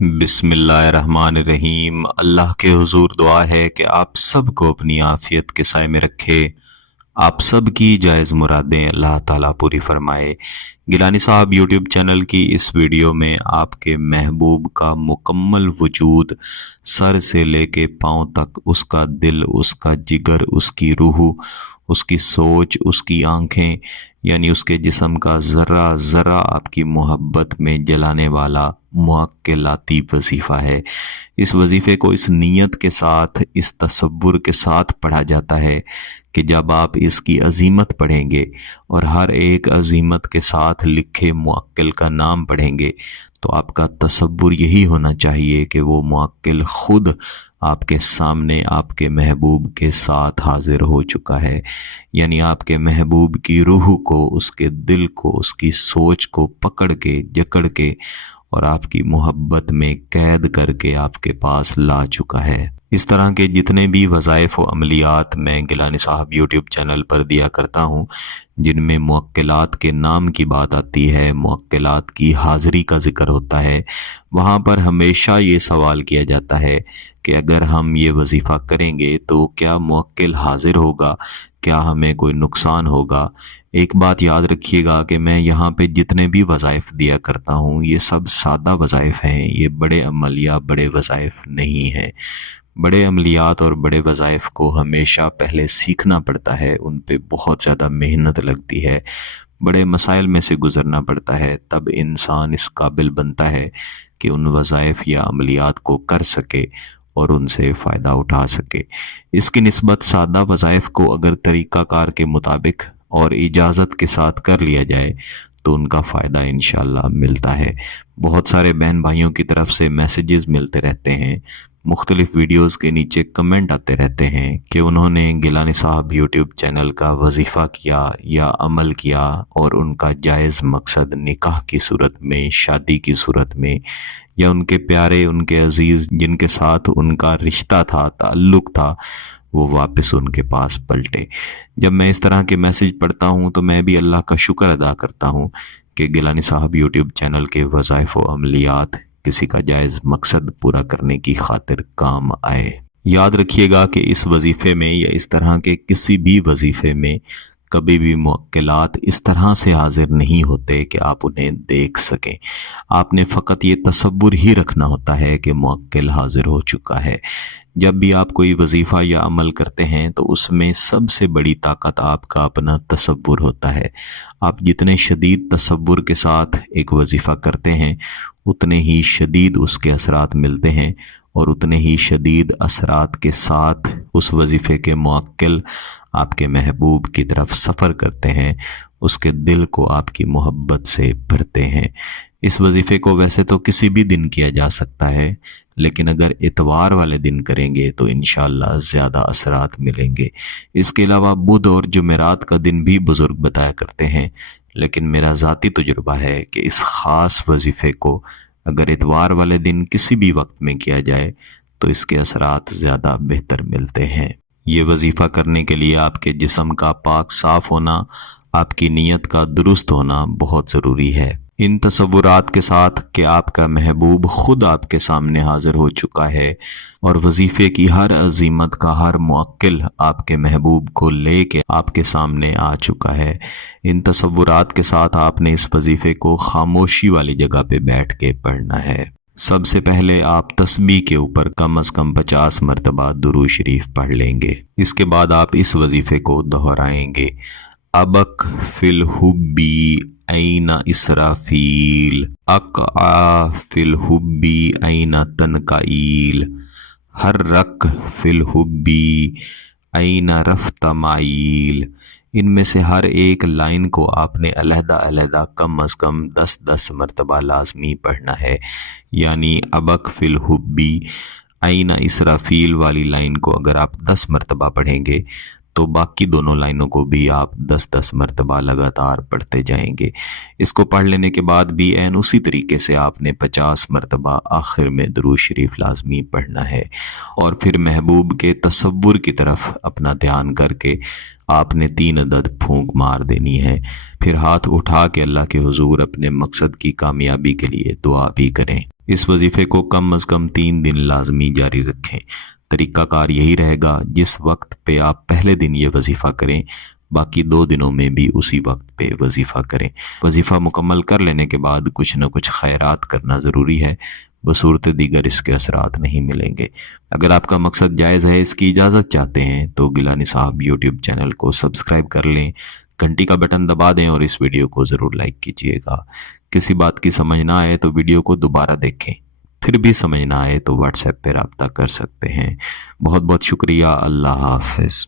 بسم اللہ الرحمن الرحیم۔ اللہ کے حضور دعا ہے کہ آپ سب کو اپنی عافیت کے سائے میں رکھے، آپ سب کی جائز مرادیں اللہ تعالیٰ پوری فرمائے۔ گیلانی صاحب یوٹیوب چینل کی اس ویڈیو میں آپ کے محبوب کا مکمل وجود، سر سے لے کے پاؤں تک، اس کا دل، اس کا جگر، اس کی روح، اس کی سوچ، اس کی آنکھیں، یعنی اس کے جسم کا ذرہ ذرہ آپ کی محبت میں جلانے والا معقلاتی وظیفہ ہے۔ اس وظیفے کو اس نیت کے ساتھ، اس تصور کے ساتھ پڑھا جاتا ہے کہ جب آپ اس کی عظیمت پڑھیں گے اور ہر ایک عظیمت کے ساتھ لکھے معقل کا نام پڑھیں گے تو آپ کا تصور یہی ہونا چاہیے کہ وہ معقل خود آپ کے سامنے آپ کے محبوب کے ساتھ حاضر ہو چکا ہے، یعنی آپ کے محبوب کی روح کو، اس کے دل کو، اس کی سوچ کو پکڑ کے، جکڑ کے اور آپ کی محبت میں قید کر کے آپ کے پاس لا چکا ہے۔ اس طرح کے جتنے بھی وظائف و عملیات میں گیلانی صاحب یوٹیوب چینل پر دیا کرتا ہوں، جن میں معقلات کے نام کی بات آتی ہے، معقلات کی حاضری کا ذکر ہوتا ہے، وہاں پر ہمیشہ یہ سوال کیا جاتا ہے کہ اگر ہم یہ وظیفہ کریں گے تو کیا معقل حاضر ہوگا، کیا ہمیں کوئی نقصان ہوگا؟ ایک بات یاد رکھیے گا کہ میں یہاں پہ جتنے بھی وظائف دیا کرتا ہوں یہ سب سادہ وظائف ہیں، یہ بڑے عمل یا بڑے وظائف نہیں ہیں۔ بڑے عملیات اور بڑے وظائف کو ہمیشہ پہلے سیکھنا پڑتا ہے، ان پہ بہت زیادہ محنت لگتی ہے، بڑے مسائل میں سے گزرنا پڑتا ہے، تب انسان اس قابل بنتا ہے کہ ان وظائف یا عملیات کو کر سکے اور ان سے فائدہ اٹھا سکے۔ اس کی نسبت سادہ وظائف کو اگر طریقہ کار کے مطابق اور اجازت کے ساتھ کر لیا جائے تو ان کا فائدہ انشاءاللہ ملتا ہے۔ بہت سارے بہن بھائیوں کی طرف سے میسیجز ملتے رہتے ہیں، مختلف ویڈیوز کے نیچے کمنٹ آتے رہتے ہیں کہ انہوں نے گیلانی صاحب یوٹیوب چینل کا وظیفہ کیا یا عمل کیا اور ان کا جائز مقصد نکاح کی صورت میں، شادی کی صورت میں، یا ان کے پیارے، ان کے عزیز جن کے ساتھ ان کا رشتہ تھا، تعلق تھا، وہ واپس ان کے پاس پلٹے۔ جب میں اس طرح کے میسج پڑھتا ہوں تو میں بھی اللہ کا شکر ادا کرتا ہوں کہ گیلانی صاحب یوٹیوب چینل کے وظائف و عملیات کسی کا جائز مقصد پورا کرنے کی خاطر کام آئے۔ یاد رکھیے گا کہ اس وظیفے میں یا اس طرح کے کسی بھی وظیفے میں کبھی بھی معقلات اس طرح سے حاضر نہیں ہوتے کہ آپ انہیں دیکھ سکیں۔ آپ نے فقط یہ تصور ہی رکھنا ہوتا ہے کہ معقل حاضر ہو چکا ہے۔ جب بھی آپ کوئی وظیفہ یا عمل کرتے ہیں تو اس میں سب سے بڑی طاقت آپ کا اپنا تصور ہوتا ہے۔ آپ جتنے شدید تصور کے ساتھ ایک وظیفہ کرتے ہیں اتنے ہی شدید اس کے اثرات ملتے ہیں، اور اتنے ہی شدید اثرات کے ساتھ اس وظیفے کے معقل آپ کے محبوب کی طرف سفر کرتے ہیں، اس کے دل کو آپ کی محبت سے بھرتے ہیں۔ اس وظیفے کو ویسے تو کسی بھی دن کیا جا سکتا ہے، لیکن اگر اتوار والے دن کریں گے تو انشاءاللہ زیادہ اثرات ملیں گے۔ اس کے علاوہ بدھ اور جمعرات کا دن بھی بزرگ بتایا کرتے ہیں، لیکن میرا ذاتی تجربہ ہے کہ اس خاص وظیفے کو اگر اتوار والے دن کسی بھی وقت میں کیا جائے تو اس کے اثرات زیادہ بہتر ملتے ہیں۔ یہ وظیفہ کرنے کے لیے آپ کے جسم کا پاک صاف ہونا، آپ کی نیت کا درست ہونا بہت ضروری ہے۔ ان تصورات کے ساتھ کہ آپ کا محبوب خود آپ کے سامنے حاضر ہو چکا ہے اور وظیفے کی ہر عظیمت کا ہر معقل آپ کے محبوب کو لے کے آپ کے سامنے آ چکا ہے، ان تصورات کے ساتھ آپ نے اس وظیفے کو خاموشی والی جگہ پہ بیٹھ کے پڑھنا ہے۔ سب سے پہلے آپ تسبیح کے اوپر کم از کم 50 مرتبہ درود شریف پڑھ لیں گے۔ اس کے بعد آپ اس وظیفے کو دہرائیں گے۔ ابک فی الحبی این اسرافیل، اقع فی الحبی این تنکائیل، حرک فی الحبی این رفتمائیل۔ ان میں سے ہر ایک لائن کو آپ نے علیحدہ علیحدہ کم از کم 10 مرتبہ لازمی پڑھنا ہے، یعنی ابک فی الحبی این اسرافیل والی لائن کو اگر آپ 10 مرتبہ پڑھیں گے تو باقی دونوں لائنوں کو بھی آپ 10 مرتبہ لگاتار پڑھتے جائیں گے۔ اس کو پڑھ لینے کے بعد بھی عین اسی طریقے سے آپ نے 50 مرتبہ آخر میں درود شریف لازمی پڑھنا ہے، اور پھر محبوب کے تصور کی طرف اپنا دھیان کر کے آپ نے 3 عدد پھونک مار دینی ہے۔ پھر ہاتھ اٹھا کے اللہ کے حضور اپنے مقصد کی کامیابی کے لیے دعا بھی کریں۔ اس وظیفے کو کم از کم 3 دن لازمی جاری رکھیں۔ طریقہ کار یہی رہے گا، جس وقت پہ آپ پہلے دن یہ وظیفہ کریں باقی 2 دنوں میں بھی اسی وقت پہ وظیفہ کریں۔ وظیفہ مکمل کر لینے کے بعد کچھ نہ کچھ خیرات کرنا ضروری ہے، بصورت دیگر اس کے اثرات نہیں ملیں گے۔ اگر آپ کا مقصد جائز ہے، اس کی اجازت چاہتے ہیں تو گیلانی صاحب یوٹیوب چینل کو سبسکرائب کر لیں، گھنٹی کا بٹن دبا دیں اور اس ویڈیو کو ضرور لائک کیجیے گا۔ کسی بات کی سمجھ نہ آئے تو ویڈیو کو دوبارہ دیکھیں، پھر بھی سمجھ نہ آئے تو واٹس ایپ پہ رابطہ کر سکتے ہیں۔ بہت بہت شکریہ، اللہ حافظ۔